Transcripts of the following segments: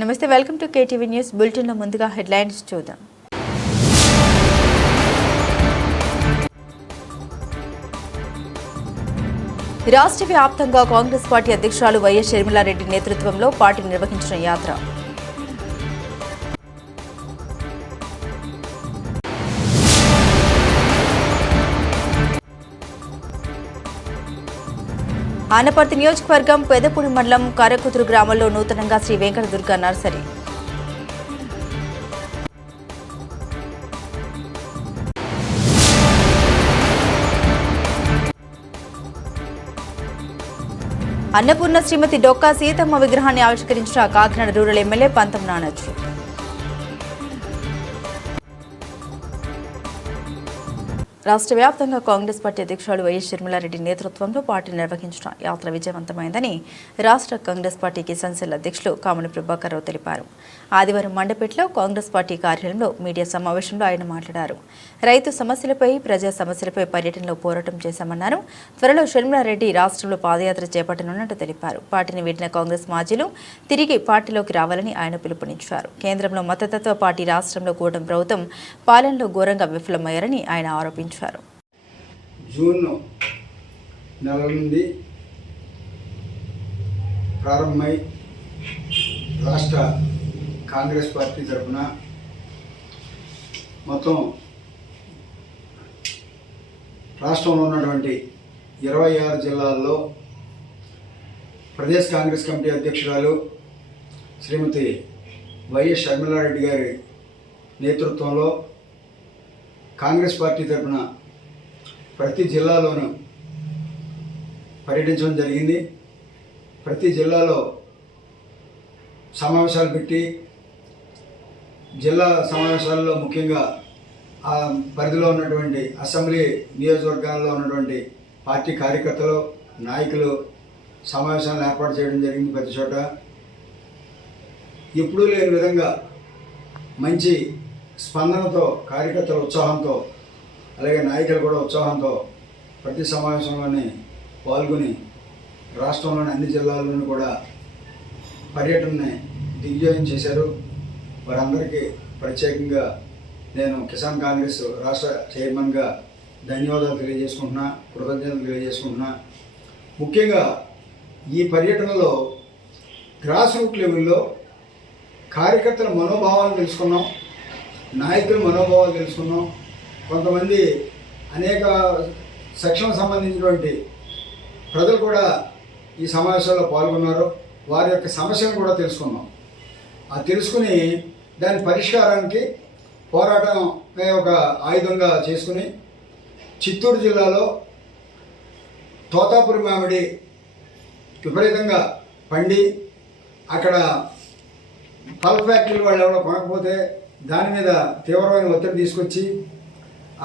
నమస్తే, welcome to KTV news bulletin లో ముందుగా హెడ్లైన్స్ చూద్దాం. రాష్ట్ర వ్యాప్తంగా కాంగ్రెస్ పార్టీ అధ్యక్షురాలు వైఎస్ షర్మిలారెడ్డి నేతృత్వంలో పార్టీ నిర్వహించిన యాత్ర. ఆనపర్తి నియోజకవర్గం పెదపూడి మండలం కరకుదురు గ్రామంలో నూతనంగా శ్రీ వెంకటదుర్గ నర్సరీ. అన్నపూర్ణ శ్రీమతి డొక్కా సీతమ్మ విగ్రహాన్ని ఆవిష్కరించిన కాకినాడ రూరల్ ఎమ్మెల్యే పంతం నానాజీ. రాష్ట్ర వ్యాప్తంగా కాంగ్రెస్ పార్టీ అధ్యక్షురాలు వైఎస్ షర్మిలారెడ్డి నేతృత్వంలో పార్టీ నిర్వహించిన యాత్ర విజయవంతమైందని రాష్ట్ర కాంగ్రెస్ పార్టీ కిసాన్ సెల్ అధ్యక్షులు కామని ప్రభాకర్ రావు తెలిపారు. ఆదివారం మండపేటలో కాంగ్రెస్ పార్టీ కార్యాలయంలో మీడియా సమావేశంలో ఆయన మాట్లాడారు. రైతు సమస్యలపై, ప్రజా సమస్యలపై పర్యటనలో పోరాటం చేశామన్నారు. త్వరలో షర్మిలారెడ్డి రాష్ట్రంలో పాదయాత్ర చేపట్టనున్నట్టు తెలిపారు. పార్టీని వీడిన కాంగ్రెస్ మాజీలు తిరిగి పార్టీలోకి రావాలని ఆయన పిలుపునిచ్చారు. కేంద్రంలో మతతత్వ పార్టీ, రాష్ట్రంలో కూటమి ప్రభుత్వం పాలనలో ఘోరంగా విఫలమయ్యారని ఆయన ఆరోపించారు. జూన్ నెల నుండి ప్రారంభమై రాష్ట్ర కాంగ్రెస్ పార్టీ తరఫున మొత్తం రాష్ట్రంలో ఉన్నటువంటి 26 జిల్లాల్లో ప్రదేశ్ కాంగ్రెస్ కమిటీ అధ్యక్షురాలు శ్రీమతి వైఎస్ షర్మిలారెడ్డి గారి నేతృత్వంలో కాంగ్రెస్ పార్టీ తరఫున ప్రతి జిల్లాలోనూ పర్యటించడం జరిగింది. ప్రతి జిల్లాలో సమావేశాలు పెట్టి, జిల్లా సమావేశాల్లో ముఖ్యంగా ఆ పరిధిలో ఉన్నటువంటి అసెంబ్లీ నియోజకవర్గాల్లో ఉన్నటువంటి పార్టీ కార్యకర్తలు, నాయకులు సమావేశాలను ఏర్పాటు చేయడం జరిగింది. ప్రతి చోట ఎప్పుడూ లేని విధంగా మంచి స్పందనతో, కార్యకర్తల ఉత్సాహంతో, అలాగే నాయకులు కూడా ఉత్సాహంతో ప్రతి సమావేశంలోనే పాల్గొని రాష్ట్రంలోని అన్ని జిల్లాల్లోనూ కూడా పర్యటనని దిగ్విజయం చేశారు. వారందరికీ ప్రత్యేకంగా నేను కిసాన్ కాంగ్రెస్ రాష్ట్ర చైర్మన్గా ధన్యవాదాలు తెలియజేసుకుంటున్నా, కృతజ్ఞతలు తెలియజేసుకుంటున్నా. ముఖ్యంగా ఈ పర్యటనలో గ్రాస్ రూట్ లెవెల్లో కార్యకర్తల మనోభావాలు తెలుసుకున్నాం, నాయకుల మనోభావాలు తెలుసుకున్నాం. కొంతమంది అనేక సెక్షన్లకు సంబంధించినటువంటి ప్రజలు కూడా ఈ సమావేశాల్లో పాల్గొన్నారు. వారి యొక్క సమస్యను కూడా తెలుసుకున్నాం. ఆ తెలుసుకుని దాని పరిష్కారానికి పోరాటమే ఒక ఆయుధంగా చేసుకుని చిత్తూరు జిల్లాలో తోతాపురి మామిడి విపరీతంగా పండి అక్కడ పల్ప్ ఫ్యాక్టరీలు వాళ్ళు ఎవరో కొనకపోతే దాని మీద తీవ్రమైన ఒత్తిడి తీసుకొచ్చి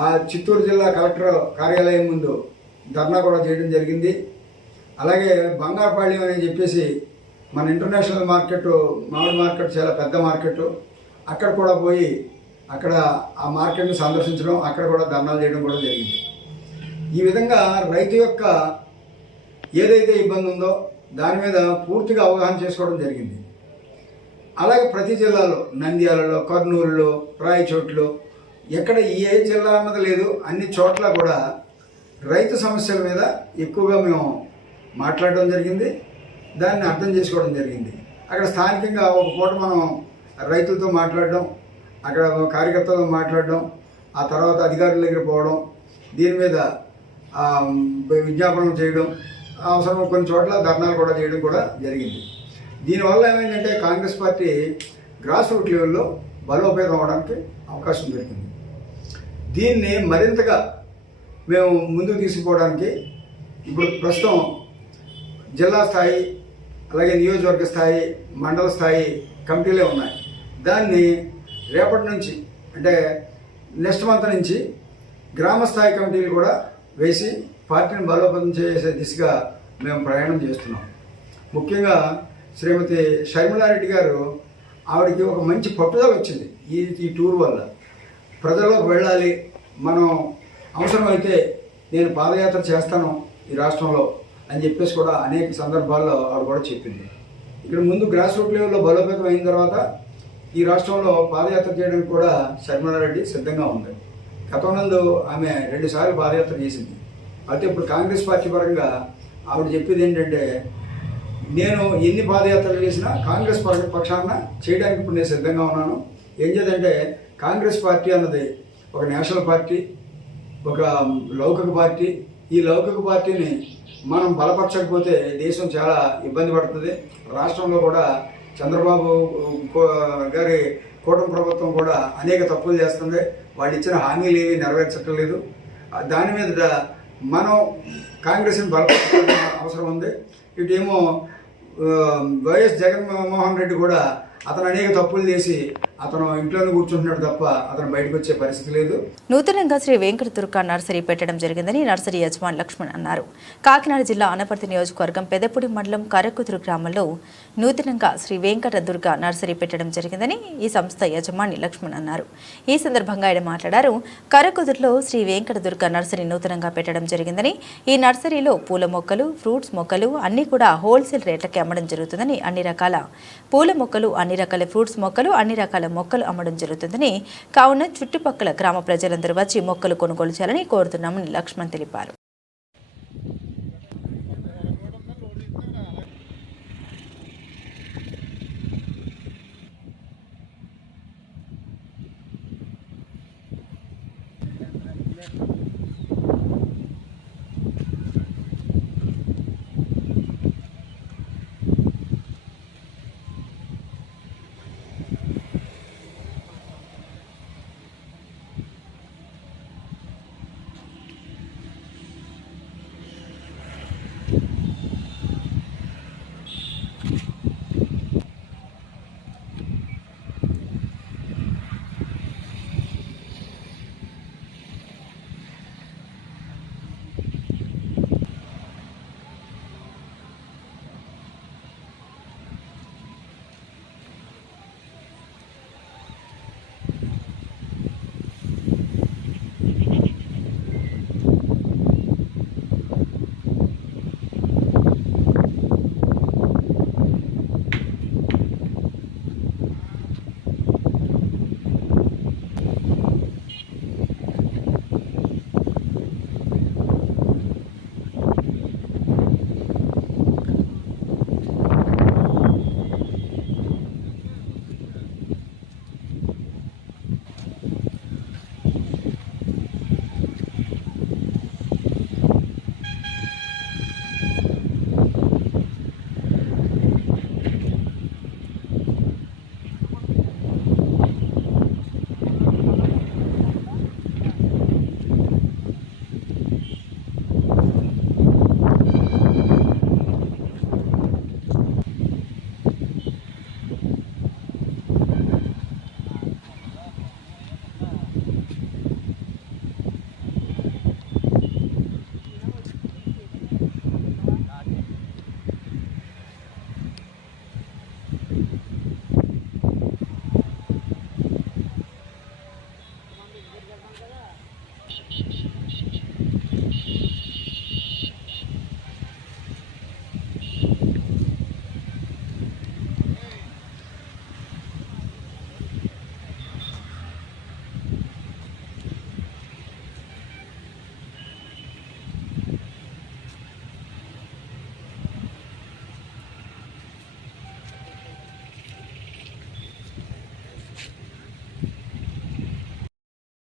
ఆ చిత్తూరు జిల్లా కలెక్టర్ కార్యాలయం ముందు ధర్నా కూడా చేయడం జరిగింది. అలాగే బంగారపాళ్యం అని చెప్పేసి మన ఇంటర్నేషనల్ మార్కెట్, మామిడి మార్కెట్ చాలా పెద్ద మార్కెట్, అక్కడ కూడా పోయి అక్కడ ఆ మార్కెట్ని సందర్శించడం, అక్కడ కూడా ధర్నాలు చేయడం కూడా జరిగింది. ఈ విధంగా రైతు యొక్క ఏదైతే ఇబ్బంది ఉందో దాని మీద పూర్తిగా అవగాహన చేసుకోవడం జరిగింది. అలాగే ప్రతి జిల్లాలో, నంద్యాలలో, కర్నూలులో, రాయచోట్లో, ఎక్కడ ఏ జిల్లా అన్నది లేదు, అన్ని చోట్ల కూడా రైతు సమస్యల మీద ఎక్కువగా మేము మాట్లాడడం జరిగింది. దాన్ని అర్థం చేసుకోవడం జరిగింది. అక్కడ స్థానికంగా ఒక పూట మనం రైతులతో మాట్లాడడం, అక్కడ కార్యకర్తలతో మాట్లాడడం, ఆ తర్వాత అధికారుల దగ్గర పోవడం, దీని మీద విజ్ఞాపనలు చేయడం, అవసరం కొన్ని చోట్ల ధర్నాలు కూడా చేయడం కూడా జరిగింది. దీనివల్ల ఏమైందంటే కాంగ్రెస్ పార్టీ గ్రాస్ రూట్ లెవెల్లో బలోపేతం అవడానికి అవకాశం దొరికింది. దీన్ని మరింతగా మేము ముందుకు తీసుకుపోవడానికి ఇప్పుడు ప్రస్తుతం జిల్లా స్థాయి, అలాగే నియోజకవర్గ స్థాయి, మండల స్థాయి కమిటీలే ఉన్నాయి. దాన్ని రేపటి నుంచి, అంటే నెక్స్ట్ మంత్ నుంచి గ్రామ స్థాయి కమిటీలు కూడా వేసి పార్టీని బలోపేతం చేసే దిశగా మేము ప్రయాణం చేస్తున్నాం. ముఖ్యంగా శ్రీమతి షర్మిలారెడ్డి గారు, ఆవిడకి ఒక మంచి పట్టుదల వచ్చింది ఈ టూర్ వల్ల. ప్రజల్లోకి వెళ్ళాలి, మనం అవసరమైతే నేను పాదయాత్ర చేస్తాను ఈ రాష్ట్రంలో అని చెప్పేసి కూడా అనేక సందర్భాల్లో ఆవిడ కూడా చెప్పింది. ఇక్కడ ముందు గ్రాస్ రూట్ లెవెల్లో బలోపేతం అయిన తర్వాత ఈ రాష్ట్రంలో పాదయాత్ర చేయడానికి కూడా శర్మిలారెడ్డి సిద్ధంగా ఉంది. గతంలో ఆమె 2 సార్లు పాదయాత్ర చేసింది. అయితే ఇప్పుడు కాంగ్రెస్ పార్టీ పరంగా ఆవిడ చెప్పేది ఏంటంటే, నేను ఎన్ని పాదయాత్రలు చేసినా కాంగ్రెస్ పక్షాన చేయడానికి ఇప్పుడు నేను సిద్ధంగా ఉన్నాను. ఏం చేద్దంటే, కాంగ్రెస్ పార్టీ అన్నది ఒక నేషనల్ పార్టీ, ఒక లౌకిక పార్టీ. ఈ లౌకిక పార్టీని మనం బలపరచకపోతే దేశం చాలా ఇబ్బంది పడుతుంది. రాష్ట్రంలో కూడా చంద్రబాబు గారి కూటమి ప్రభుత్వం కూడా అనేక తప్పులు చేస్తుంది. వాళ్ళు ఇచ్చిన హామీలు ఏవి నెరవేర్చటం లేదు. దాని మీద మనం కాంగ్రెస్ని బలపరచాల్సిన అవసరం ఉంది. ఇటేమో వైఎస్ జగన్మోహన్ రెడ్డి కూడా అతను అనేక తప్పులు చేసి అతను ఇంట్లోనే కూర్చుంటున్నాడు తప్ప అతను బయటకు వచ్చే పరిస్థితి లేదు. నూతనంగా శ్రీ వెంకట దుర్గా నర్సరీ పెట్టడం జరిగిందని నర్సరీ యజమాని లక్ష్మణ్ అన్నారు. కాకినాడ జిల్లా అనపర్తి నియోజకవర్గం పెదపూడి మండలం కరకుదురు గ్రామంలో నూతనంగా శ్రీ వెంకట దుర్గా నర్సరీ పెట్టడం జరిగిందని ఈ సంస్థ యజమాని లక్ష్మణ్ అన్నారు. ఈ సందర్భంగా ఆయన మాట్లాడారు. కరకుదురులో శ్రీ వెంకట దుర్గా నర్సరీ నూతనంగా పెట్టడం జరిగిందని, ఈ నర్సరీలో పూల మొక్కలు, ఫ్రూట్స్ మొక్కలు అన్ని కూడా హోల్సేల్ రేట్లకి అమ్మడం జరుగుతుందని, అన్ని రకాల పూల మొక్కలు, అన్ని రకాల ఫ్రూట్స్ మొక్కలు, అన్ని రకాల మొక్కలు అమ్మడం జరుగుతుందని, కావున చుట్టుపక్కల గ్రామ ప్రజలందరూ వచ్చి మొక్కలు కొనుగోలు చేయాలని కోరుతున్నామని లక్ష్మణ్ తెలిపారు.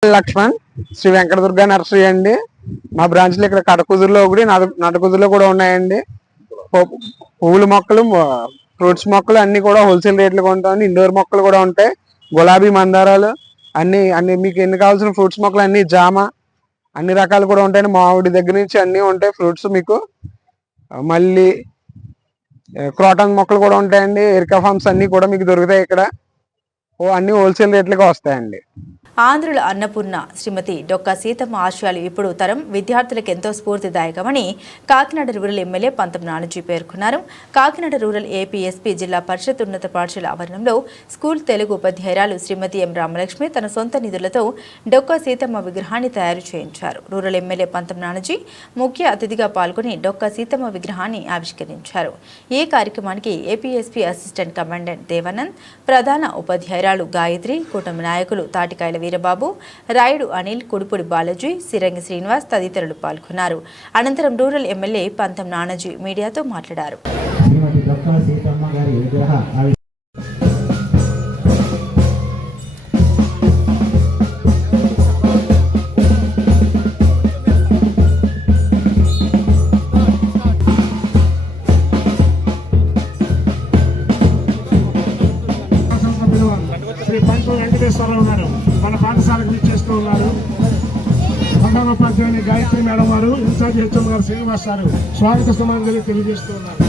లక్ష్మణ్, శ్రీ వెంకట దుర్గా నర్సరీ అండి. మా బ్రాంచ్లు ఇక్కడ కడకుదురులో ఒకటి, నడకుదురులో కూడా ఉన్నాయండి. పువ్వుల మొక్కలు, ఫ్రూట్స్ మొక్కలు అన్ని కూడా హోల్సేల్ రేట్లు కొంటాం. ఇండోర్ మొక్కలు కూడా ఉంటాయి, గులాబీ మందారాలు అన్ని మీకు ఎన్ని కావాల్సిన ఫ్రూట్స్ మొక్కలు అన్ని, జామ అన్ని రకాలు కూడా ఉంటాయండి. మామిడి దగ్గర నుంచి అన్ని ఉంటాయి ఫ్రూట్స్ మీకు. మళ్ళీ క్రోటన్ మొక్కలు కూడా ఉంటాయండి. ఎరికా ఫార్మ్స్ అన్ని కూడా మీకు దొరుకుతాయి ఇక్కడ. అన్ని హోల్సేల్ రేట్లుగా వస్తాయండి. ఆంధ్రుల అన్నపూర్ణ శ్రీమతి డొక్కా సీతమ్మ ఆశయాలు ఇప్పుడు తరం విద్యార్థులకు ఎంతో స్ఫూర్తిదాయకమని కాకినాడ రూరల్ ఎమ్మెల్యే పంతం నానాజీ పేర్కొన్నారు. కాకినాడ రూరల్ ఏపీఎస్పీ జిల్లా పరిషత్ ఉన్నత పాఠశాల ఆవరణంలో స్కూల్ తెలుగు ఉపాధ్యాయురాలు శ్రీమతి ఎం రామలక్ష్మి తన సొంత నిధులతో డొక్కా సీతమ్మ విగ్రహాన్ని తయారు చేయించారు. రూరల్ ఎమ్మెల్యే పంతం నానాజీ ముఖ్య అతిథిగా పాల్గొని డొక్కా సీతమ్మ విగ్రహాన్ని ఆవిష్కరించారు. ఈ కార్యక్రమానికి ఏపీఎస్పీ అసిస్టెంట్ కమాండెంట్ దేవానంద్, ప్రధాన ఉపాధ్యాయురాలు గాయత్రి, కూటమి నాయకులు తాటికాయల వీరబాబు, రాయుడు అనిల్, కుడుపుడి బాలాజీ, సిరంగి శ్రీనివాస్ తదితరులు పాల్గొన్నారు. అనంతరం రూరల్ ఎమ్మెల్యే పంతం నానాజీ మీడియాతో మాట్లాడారు. శ్రీ పంతం వెంకటేశ్వరరావు గారు మన పాఠశాలకు విచ్చేస్తూ ఉన్నారు. ప్రధాన ఉపాధ్యాయుని గాయత్రి మేడం వారు, ఇన్ఛార్జ్ హెచ్ఎం గారు శ్రీనివాస్ గారు స్వాగత సమాధానం తెలియజేస్తూ ఉన్నారు.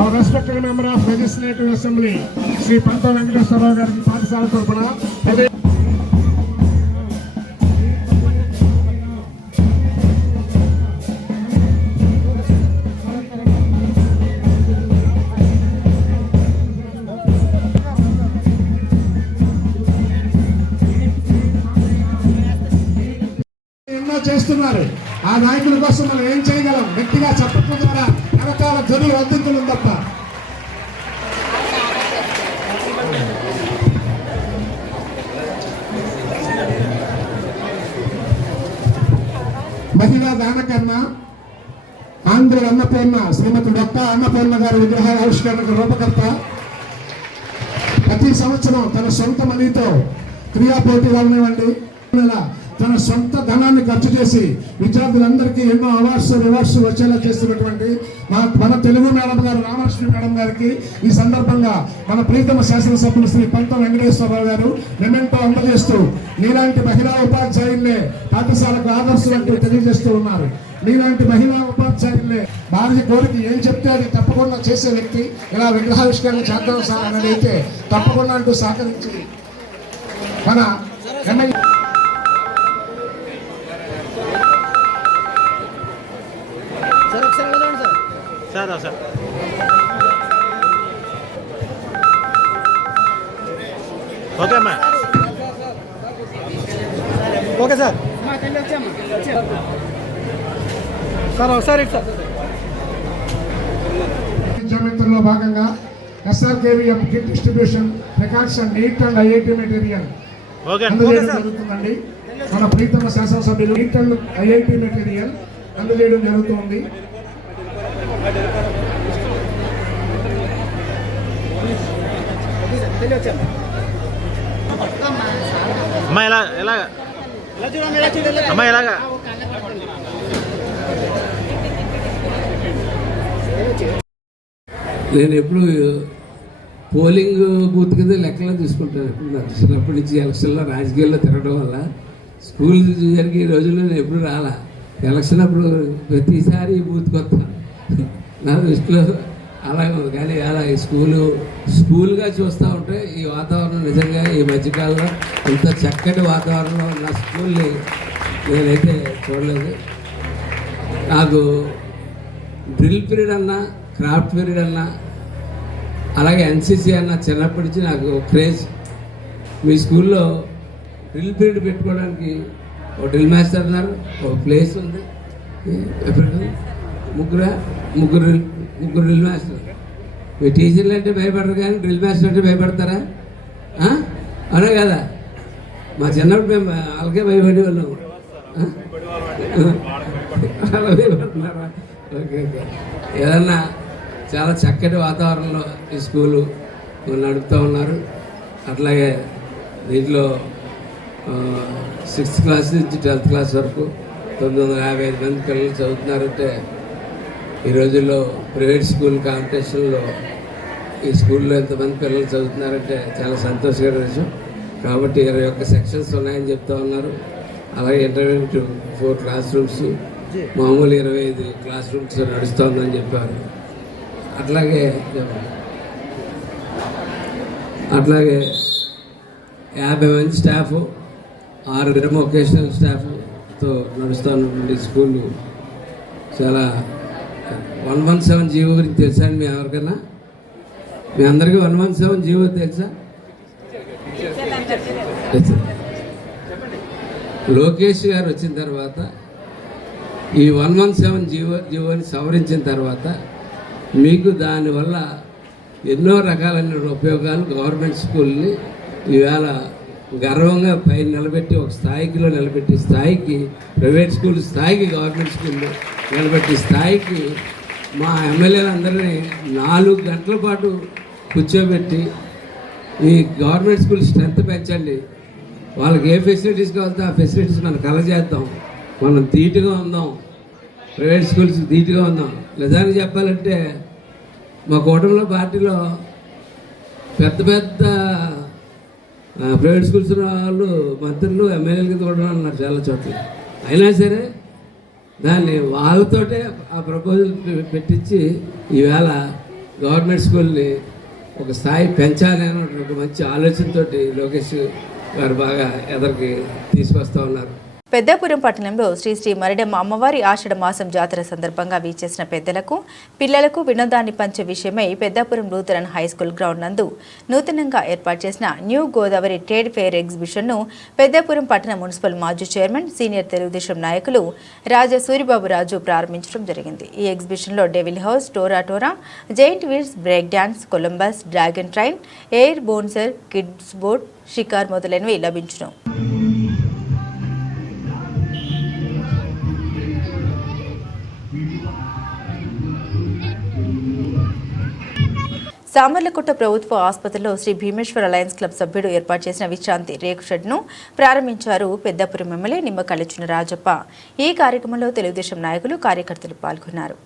Our respected member of Legislative Assembly, Shri పంతం వెంకటేశ్వరరావు గారికి పాఠశాల తరపున చేస్తున్నారు. ఆ నాయకుల కోసం మనం ఏం చేయగలం? గట్టిగా చెప్పడం ద్వారా రకరకాల ధ్వని వర్ధించడం తప్ప. మహిళా దానకర్మ ఆంధ్ర అన్నపూర్ణ శ్రీమతి డొక్కా అన్నపూర్ణ గారి విగ్రహ ఆవిష్కరణకు రూపకర్త. ప్రతి సంవత్సరం తన సొంత మనీతో క్రియా పోటీలనివ్వండి, తన సొంత ధనాన్ని ఖర్చు చేసి విద్యార్థులందరికీ ఎన్నో అవార్డ్స్ రివార్డ్స్ వచ్చేలా చేస్తున్నటువంటి మన తెలుగు మేడం గారు రామలక్ష్మి మేడం గారికి ఈ సందర్భంగా మన ప్రీతమ శాసనసభ్యులు శ్రీ పంతం వెంకటేశ్వరరావు గారు మెమెంటో అందజేస్తూ నీలాంటి మహిళా ఉపాధ్యాయులే పాఠశాలకు ఆదర్శం తెలియజేస్తూ ఉన్నారు. నీలాంటి మహిళా ఉపాధ్యాయులే భార్య కోరిక ఏం చెప్తే అది తప్పకుండా చేసే వ్యక్తి. ఇలా విగ్రహావిష్కరణ చేద్దాం సార్ అనేది అయితే తప్పకుండా అంటూ సహకరించి మన ఎమ్మెల్యే సార్ ఓకే అమ్మా, ఓకే సార్ సార్ ఒకసారి విద్యామిత్రుల్లో భాగంగా SRKVM kit distribution records and NEET and IIT material అందజేయడం జరుగుతుందండి. మన ప్రీతమ శాసనసభ్యులు నీట్ అండ్ ఐఐటి మెటీరియల్ అందజేయడం జరుగుతుంది. అమ్మా ఎలాగా అమ్మా ఎలాగా నేను ఎప్పుడు పోలింగ్ బూత్ కింద లెక్కలో తీసుకుంటాను. చిన్నప్పటి నుంచి ఎలక్షన్లో రాజకీయాల్లో తిరగడం వల్ల స్కూల్ జరిగే రోజుల్లో నేను ఎప్పుడు రాలా. ఎలక్షన్ అప్పుడు ప్రతిసారి బూత్కి వస్తాను. నా దృష్టిలో అలాగే ఉంది. కానీ అలా స్కూల్గా చూస్తూ ఉంటే ఈ వాతావరణం నిజంగా ఈ మధ్యకాలంలో ఇంత చక్కటి వాతావరణంలో ఉన్న స్కూల్ని నేనైతే చూడలేదు. నాకు డ్రిల్ పీరియడ్ అన్నా, క్రాఫ్ట్ పీరియడ్ అన్నా, అలాగే ఎన్సీసీ అన్న చిన్నప్పటి నుంచి నాకు క్రేజ్. మీ స్కూల్లో డ్రిల్ పీరియడ్ పెట్టుకోవడానికి ఒక డ్రిల్ మాస్టర్ ఉన్నారు, ఒక ప్లేస్ ఉంది, ముగ్గురు డ్రిల్ మాస్టర్. మీ టీచర్లు అంటే భయపడరు కానీ డ్రిల్ మాస్టర్ అంటే భయపడతారా? అవునా కదా? మా చిన్నప్పుడు మేము వాళ్ళకే భయపడి వాళ్ళం. అలా భయపడుతున్నారా? Okay okay. ఏదన్నా చాలా చక్కటి వాతావరణంలో ఈ స్కూలు నడుపుతూ ఉన్నారు. అట్లాగే దీంట్లో 6th క్లాస్ నుంచి 12th క్లాస్ వరకు 955 మంది పిల్లలు చదువుతున్నారంటే ఈ రోజుల్లో ప్రైవేట్ స్కూల్ కాంపిటీషన్లో ఈ స్కూల్లో ఎంతమంది పిల్లలు చదువుతున్నారంటే చాలా సంతోషకర విషయం. కాబట్టి 21 సెక్షన్స్ ఉన్నాయని చెప్తా ఉన్నారు. అలాగే ఇంటర్మీడియట్ 4 క్లాస్ రూమ్స్, మామూలు 25 క్లాస్ రూమ్స్ నడుస్తుందని చెప్పారు. అట్లాగే అట్లాగే 50 మంది స్టాఫ్, 6 వొకేషనల్ స్టాఫ్తో నడుస్తున్నటువంటి స్కూళ్ళు. చాలా 117 జీవో గురించి తెలుసా అండి మీ ఎవరికైనా? మీ అందరికీ 117 జీవో తెలుసా? లోకేష్ గారు వచ్చిన తర్వాత ఈ 117 జీవోని సవరించిన తర్వాత మీకు దానివల్ల ఎన్నో రకాలైన ఉపయోగాలు, గవర్నమెంట్ స్కూల్ని ఈవేళ గర్వంగా పైన నిలబెట్టి ఒక స్థాయికిలో నిలబెట్టి స్థాయికి, ప్రైవేట్ స్కూల్ స్థాయికి గవర్నమెంట్ స్కూల్లో నిలబెట్టి స్థాయికి మా ఎమ్మెల్యేలందరినీ 4 గంటల పాటు కూర్చోబెట్టి ఈ గవర్నమెంట్ స్కూల్ స్ట్రెంత్ పెంచండి, వాళ్ళకి ఏ ఫెసిలిటీస్ కావాలంటే ఆ ఫెసిలిటీస్ మనం కలగజేద్దాం, మనం ధీటుగా ఉందాం, ప్రైవేట్ స్కూల్స్ ధీటుగా ఉందాం. నిజానికి చెప్పాలంటే మా కూటమిలో పార్టీలో పెద్ద పెద్ద ప్రైవేట్ స్కూల్స్ వాళ్ళు మంత్రులు, ఎమ్మెల్యేల కింద కూడా ఉన్నారు చాలా చోట్ల. అయినా సరే దాన్ని వాళ్ళతోటే ఆ ప్రపోజల్ పెట్టించి ఈవేళ గవర్నమెంట్ స్కూల్ని ఒక స్థాయి పెంచాలి అనే ఒక మంచి ఆలోచనతోటి లోకేష్ గారు బాగా ఎదరికి తీసుకొస్తూ ఉన్నారు. పెద్దాపురం పట్టణంలో శ్రీ శ్రీ మరిడమ్మ అమ్మవారి ఆషాఢ మాసం జాతర సందర్భంగా వీచేసిన పెద్దలకు, పిల్లలకు వినోదాన్ని పంచే విషయమై Peddapuram Lutheran high school ground నందు నూతనంగా ఏర్పాటు చేసిన న్యూ గోదావరి ట్రేడ్ ఫెయిర్ ఎగ్జిబిషన్ను పెద్దాపురం పట్టణ మున్సిపల్ మాజీ చైర్మన్, సీనియర్ తెలుగుదేశం నాయకులు రాజా సూరిబాబు రాజు ప్రారంభించడం జరిగింది. ఈ ఎగ్జిబిషన్లో డెవిల్ హౌస్, టోరా, giant wheels, break dance, Columbus, dragon train, air bouncer, kids boat, షికార్ మొదలైనవి లభించును. సామర్లకోట ప్రభుత్వ ఆసుపత్రిలో శ్రీ భీమేశ్వర లయన్స్ క్లబ్ సభ్యుడు ఏర్పాటు చేసిన విశ్రాంతి రేకు షెడ్ను ప్రారంభించారు పెద్దాపురం ఎమ్మెల్యే నిమ్మకాయల చినరాజప్ప. ఈ కార్యక్రమంలో తెలుగుదేశం నాయకులు, కార్యకర్తలు పాల్గొన్నారు.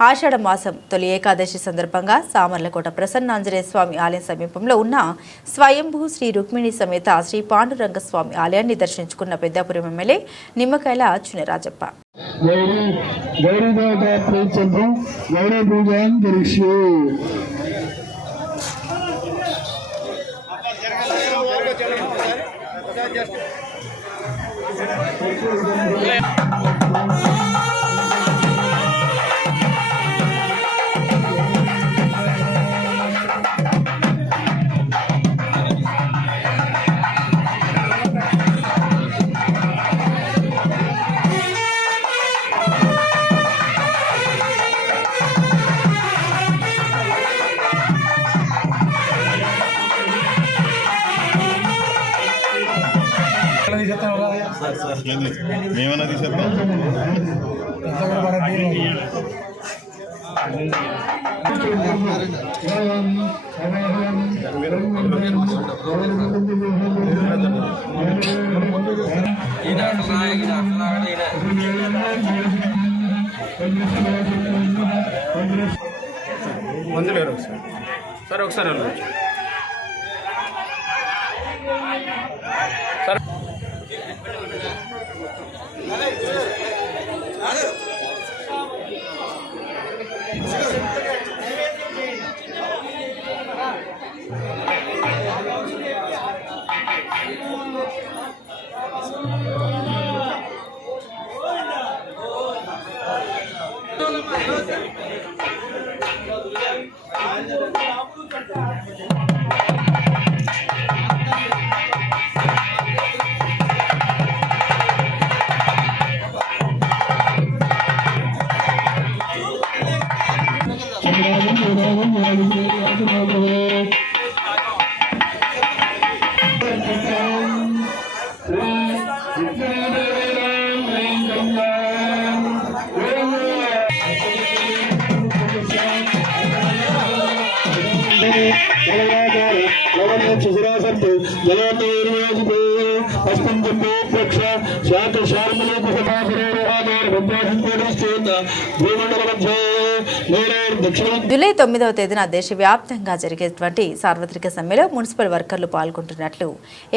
ఆషాఢ మాసం తొలి ఏకాదశి సందర్భంగా సామర్లకోట ప్రసన్నాంజనేయ స్వామి ఆలయం సమీపంలో ఉన్న స్వయంభూ శ్రీ రుక్మిణి సమేత శ్రీ పాండురంగ స్వామి ఆలయాన్ని దర్శించుకున్న పెద్దాపురం ఎమ్మెల్యే నిమ్మకాయల చినరాజప్ప. మేమన్నా తీసేద్దాం. మందు లేరు ఒకసారి సార్, ఒకసారి సార్. శిరాసంతు జలోపేర్వేజితే అస్తం జంబో ప్రక్ష శాత శార్మలేక సభాసరోహాదార్ విద్యాసంతోడిస్తేత భూమండల మధ్య నేరేర్ దక్షిణ. జూలై 9వ తేదీన దేశవ్యాప్తంగా జరిగేటువంటి సార్వత్రిక సమ్మెలో మున్సిపల్ వర్కర్లు పాల్గొంటున్నట్లు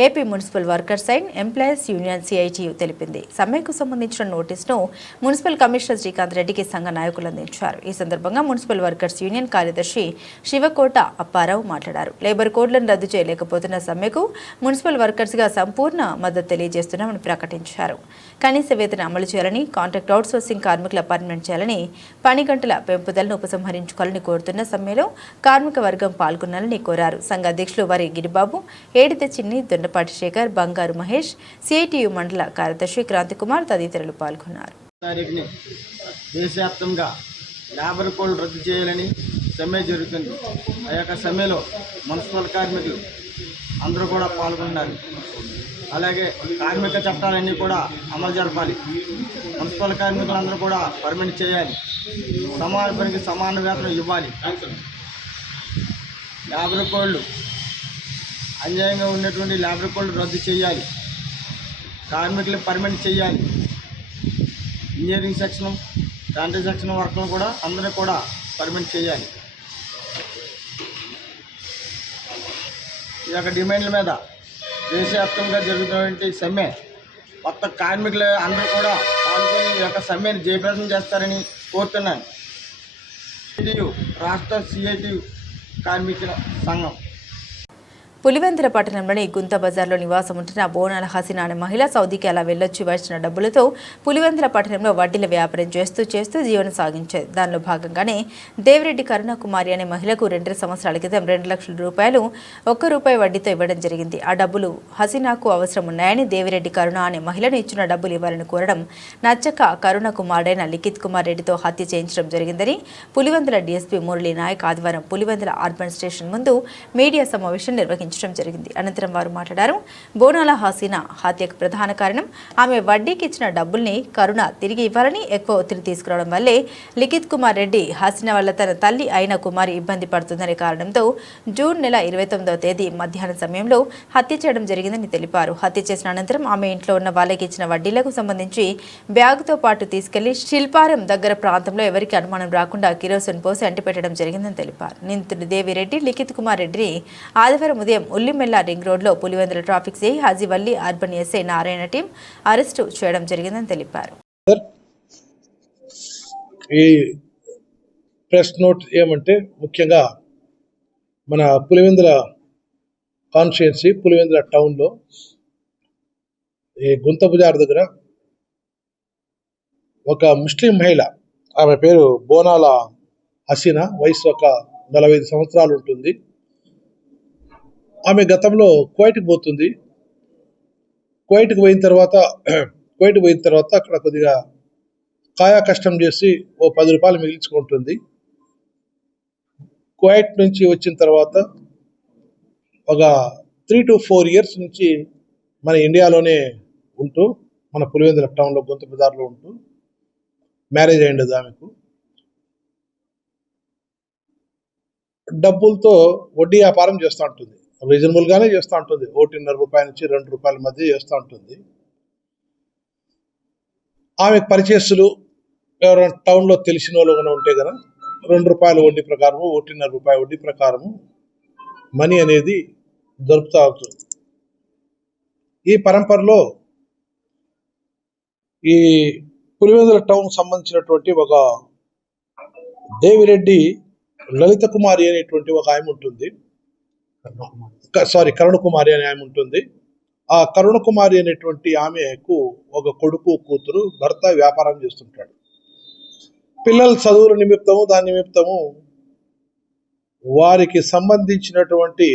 AP municipal workers and employees union CITU తెలిపింది. సమ్మెకు సంబంధించిన నోటీసును మున్సిపల్ కమిషనర్ శ్రీకాంత్ రెడ్డికి సంఘ నాయకులు అందించారు. ఈ సందర్భంగా మున్సిపల్ వర్కర్స్ యూనియన్ కార్యదర్శి శివకోట అప్పారావు మాట్లాడారు. లేబర్ కోడ్లను రద్దు చేయలేకపోతున్న సమ్మెకు మున్సిపల్ వర్కర్స్గా సంపూర్ణ మద్దతు తెలియజేస్తున్నామని ప్రకటించారు. కనీస వేతన అమలు చేయాలని, కాంట్రాక్ట్ అవుట్సోర్సింగ్ కార్మికుల పర్మనెంట్ చేయాలని, పని గంటల పెంపుదలను ఉపసంహరించుకోవాలని కోరుతున్న సమ్మెలో కార్మిక వర్గం పాల్గొనాలని కోరారు. సంఘ అధ్యక్షులు వరి గిరిబాబు, ఏడిత చిన్ని, దొండపాటి శేఖర్, బంగారు మహేష్, సిఐటియు మండల కార్యదర్శి క్రాంతికుమార్ తదితరులు పాల్గొన్నారు. దేశవ్యాప్తంగా లేబర్ కోడ్ రద్దు చేయాలని సమ్మె జరుగుతుంది. ఆ యొక్క సమ్మెలో మున్సిపల్ కార్మికులు అందరూ కూడా పాల్గొన్నారు. అలాగే కార్మిక చట్టాలన్నీ కూడా అమలు జరపాలి. మున్సిపల్ కార్మికులందరూ కూడా పర్మనెంట్ చేయాలి. సమాన పనికి సమాన వేతనం ఇవ్వాలి. లేబర్ కోడ్లు అన్యాయంగా ఉన్నటువంటి లేబర్ కోడ్లు రద్దు చేయాలి. కార్మికులు పర్మనెంట్ చేయాలి. ఇంజనీరింగ్ సెక్షన్, శానిటరీ సెక్షన్ వర్క్లను కూడా అందరూ కూడా పర్మనెంట్ చేయాలి. ఈ యొక్క డిమాండ్ల మీద దేశవ్యాప్తంగా జరుగుతున్నటువంటి సమ్మె మొత్తం కార్మికులు అందరూ కూడా పాల్గొని ఈ యొక్క సమ్మెను జయప్రదం చేస్తారని కోరుతున్నాను. రాష్ట్ర సిఐటియు కార్మికుల సంఘం. పులివెందుల పట్టణంలోని గుంత బజార్లో నివాసం ఉంటున్న బోనాల హసీనా అనే మహిళ సౌదీకి అలా వెళ్లొచ్చి వచ్చిన డబ్బులతో పులివెందుల పట్టణంలో వడ్డీల వ్యాపారం చేస్తూ జీవనం సాగించేది. దానిలో భాగంగానే దేవిరెడ్డి కరుణకుమారి అనే మహిళకు 2 సంవత్సరాల క్రితం 2 లక్షల రూపాయలు ₹1 వడ్డీతో ఇవ్వడం జరిగింది. ఆ డబ్బులు హసీనాకు అవసరం ఉన్నాయని దేవిరెడ్డి కరుణ అనే మహిళను ఇచ్చిన డబ్బులు ఇవ్వాలని కోరడం నచ్చక కరుణకుమారుడైన లిఖిత్ కుమార్ రెడ్డితో హత్య చేయించడం జరిగిందని పులివెందుల డీఎస్పీ మురళీ నాయక్ ఆదివారం పులివెందుల అర్బన్ స్టేషన్ ముందు మీడియా సమావేశం నిర్వహించారు. జరిగింది. అనంతరం వారు మాట్లాడారు. బోనాల హసీనా హత్యకు ప్రధాన కారణం ఆమె వడ్డీకి ఇచ్చిన డబ్బుల్ని కరుణ తిరిగి ఇవ్వాలని ఎక్కువ ఒత్తిడి తీసుకురావడం వల్లే లిఖిత్ కుమార్ రెడ్డి హసీనా వల్ల తన తల్లి అయిన కుమారి ఇబ్బంది పడుతుందనే కారణంతో జూన్ నెల 29వ తేదీ మధ్యాహ్నం సమయంలో హత్య చేయడం జరిగిందని తెలిపారు. హత్య చేసిన అనంతరం ఆమె ఇంట్లో ఉన్న వాళ్ళకి ఇచ్చిన వడ్డీలకు సంబంధించి బ్యాగుతో పాటు తీసుకెళ్లి శిల్పారం దగ్గర ప్రాంతంలో ఎవరికి అనుమానం రాకుండా కిరోసిన్ పోసి అంటిపెట్టడం జరిగిందని తెలిపారు. నిందితుడు దేవిరెడ్డి లిఖిత్ కుమార్ రెడ్డిని ఆదివారం ఉదయం ఉల్లిమెల్ల రింగ్ రోడ్లో Pulivendula traffic CI Hajivalli urban SI Narayana team arrest చేయడం జరిగిందని తెలిపారు. ఈ ప్రెస్ నోట్ ఏమంటే ముఖ్యంగా మన పులివెందుల కాన్స్టిట్యుయెన్సీ పులివెందుల టౌన్లో ఈ గుంత బజార్ దగ్గర ఒక ముస్లిం మహిళ, ఆమె పేరు బోనాల హసీనా, వయసు ఒక 45 సంవత్సరాలు ఉంటుంది. ఆమె గతంలో కువైట్కి పోతుంది. కువైట్కి పోయిన తర్వాత అక్కడ కొద్దిగా కాయా కష్టం చేసి ఓ ₹10 మిగిల్చుకుంటుంది. కువైట్ నుంచి వచ్చిన తర్వాత ఒక 3 to 4 years నుంచి మన ఇండియాలోనే ఉంటూ మన పులివెందుల టౌన్లో గుంత బజార్లో ఉంటూ మ్యారేజ్ అయ్యింది. ఆమెకు డబ్బులతో వడ్డీ వ్యాపారం చేస్తూ ఉంటుంది. రీజనబుల్గానే చేస్తూ ఉంటుంది. ₹1.5 నుంచి ₹2 మధ్య చేస్తూ ఉంటుంది. ఆమె పరిచయస్తులు ఎవరైనా టౌన్లో తెలిసిన వాళ్ళు ఉంటే కదా ₹2 వడ్డీ ప్రకారము, ₹1.5 వడ్డీ ప్రకారము మనీ అనేది దొరుకుతూ ఉంటుంది. ఈ పరంపరలో ఈ పులివెందుల టౌన్ సంబంధించినటువంటి ఒక దేవిరెడ్డి లలిత కుమారి అనేటువంటి ఒక ఆమె ఉంటుంది. కరుణకుమారి అనే ఆమె ఉంటుంది. ఆ కరుణకుమారి అనేటువంటి ఆమెకు ఒక కొడుకు, కూతురు, భర్త వ్యాపారం చేస్తుంటాడు. పిల్లల చదువుల నిమిత్తము దాని నిమిత్తము వారికి సంబంధించినటువంటి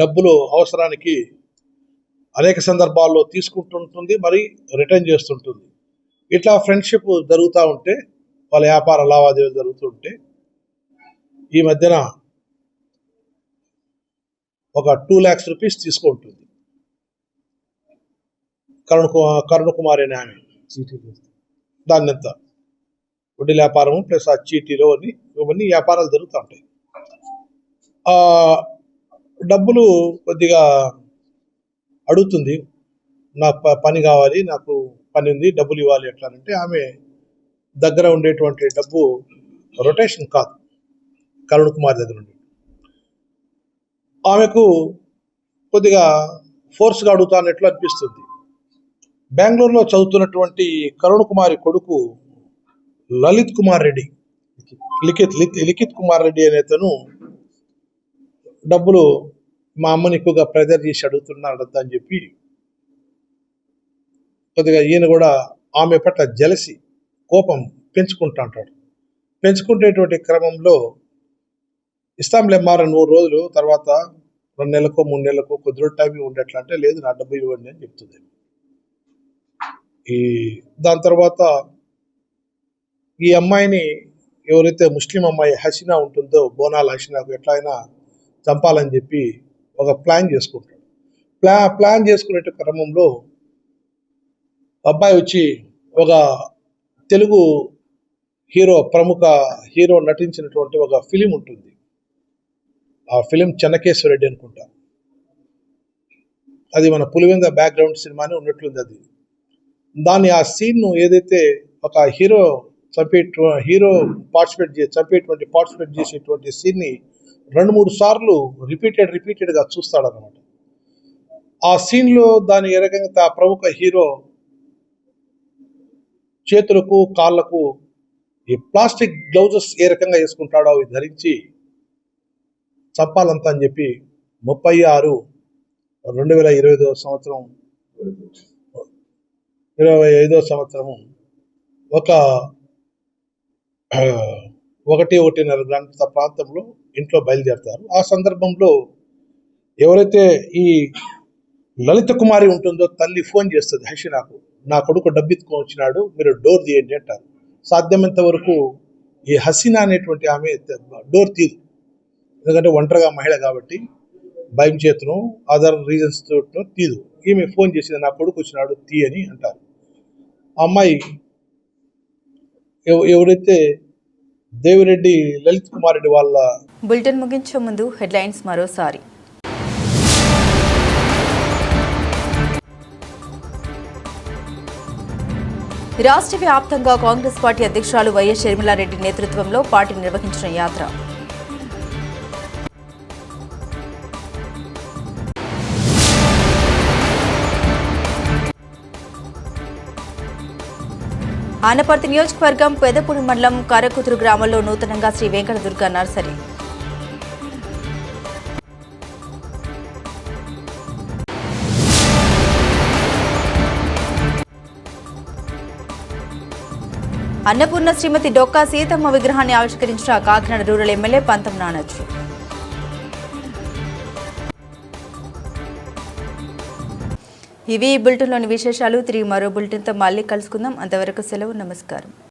డబ్బులు అవసరానికి అనేక సందర్భాల్లో తీసుకుంటుంటుంది, మరి రిటర్న్ చేస్తుంటుంది. ఇట్లా ఫ్రెండ్షిప్ జరుగుతూ ఉంటే, వాళ్ళ వ్యాపార లావాదేవీలు జరుగుతుంటే ఈ మధ్యన ఒక ₹2 lakhs తీసుకుంటుంది కరుణకుమారి అనే ఆమె. దాన్ని ఎంత వడ్డీ వ్యాపారము ప్లస్ ఆ చీటీలో ఇవన్నీ వ్యాపారాలు జరుగుతూ ఉంటాయి. డబ్బులు కొద్దిగా అడుగుతుంది. నాకు పని కావాలి, నాకు పని ఉంది, డబ్బులు ఇవ్వాలి ఎట్లా అంటే ఆమె దగ్గర ఉండేటువంటి డబ్బు రొటేషన్ కాదు, కరుణ్ కుమార్ దగ్గర ఉండి ఆమెకు కొద్దిగా ఫోర్స్గా అడుగుతానట్లు అనిపిస్తుంది. బెంగళూరులో చదువుతున్నటువంటి కరుణ్ కుమారి కొడుకు లలిత్ కుమార్ రెడ్డి, లిఖిత్ కుమార్ రెడ్డి అనే అతను డబ్బులు మా అమ్మని ఎక్కువగా ప్రెజర్ చేసి అడుగుతున్నాడంతా అని చెప్పి కొద్దిగా ఈయన కూడా ఆమె పట్ల జలసి కోపం పెంచుకుంటా అంటాడు. పెంచుకునేటువంటి క్రమంలో ఇస్తాంలే మార 3 రోజులు తర్వాత 2 నెలలకో 3 నెలలకో కొద్ది రోజులు టైం ఉండేట్లా అంటే లేదు నా డబ్బు ఇవ్వండి అని చెప్తుంది. దాని తర్వాత ఈ అమ్మాయిని ఎవరైతే ముస్లిం అమ్మాయి హసీనా ఉంటుందో బోనాల హసీనాకు ఎట్లా అయినా చంపాలని చెప్పి ఒక ప్లాన్ చేసుకుంటాడు. ప్లాన్ చేసుకునే క్రమంలో అబ్బాయి వచ్చి ఒక తెలుగు ప్రముఖ హీరో నటించినటువంటి ఒక ఫిలిం ఉంటుంది. ఆ ఫిలిం చెన్నకేశ్వరరెడ్డి అనుకుంటా, అది మన పులివెంద బ్యాక్గ్రౌండ్ సినిమానే ఉన్నట్లుంది. అది దాన్ని ఆ సీన్ ఏదైతే ఒక హీరో పార్టిసిపేట్ చేసేటువంటి సీన్ని 2-3 సార్లు రిపీటెడ్గా చూస్తాడనమాట. ఆ సీన్లో దాని ఎరగంగా ఆ ప్రముఖ హీరో చేతులకు కాళ్ళకు ఈ ప్లాస్టిక్ గ్లౌజెస్ ఏ రకంగా వేసుకుంటాడో అవి ధరించి చంపాలంతా అని చెప్పి 36/2025 సంవత్సరం 25వ సంవత్సరము ఒక 1-1:30 గంటల ప్రాంతంలో ఇంట్లో బయలుదేరుతారు. ఆ సందర్భంలో ఎవరైతే ఈ లలిత కుమారి ఉంటుందో తల్లి ఫోన్ చేస్తుంది హసీనాకు, నా కొడుకు డబ్బెత్తుకొని వచ్చినాడు, మీరు డోర్ తీయండి అంటారు. సాధ్యమైనంత వరకు ఈ హసీనా అనేటువంటి ఆమె డోర్ తీదు, ఎందుకంటే ఒంటరిగా మహిళ కాబట్టి భయం చేతను అదర్ రీజన్స్ తోటో తీదు. ఈమె ఫోన్ చేసింది, నా కొడుకు వచ్చినాడు తీ అని అంటారు. ఆ అమ్మాయి ఎవరైతే దేవిరెడ్డి లలిత్ కుమార్ రెడ్డి వాళ్ళ. బులెటిన్ ముగించే ముందు హెడ్లైన్స్ మరోసారి. రాష్ట్ర వ్యాప్తంగా కాంగ్రెస్ పార్టీ అధ్యక్షురాలు వైఎస్ షర్మిలారెడ్డి నేతృత్వంలో పార్టీ నిర్వహించిన యాత్ర. ఆనపర్తి నియోజకవర్గం పెదపూడి మండలం కరకుదురు గ్రామంలో నూతనంగా శ్రీ వెంకటదుర్గ నర్సరీ. అన్నపూర్ణ శ్రీమతి డొక్కా సీతమ్మ విగ్రహాన్ని ఆవిష్కరించిన కాకినాడ రూరల్ ఎమ్మెల్యే పంతం నానాజీ. ఇవి ఈ బులెటిన్లోని విశేషాలు. తిరిగి మరో బులెటిన్తో మళ్ళీ కలుసుకుందాం. అంతవరకు సెలవు, నమస్కారం.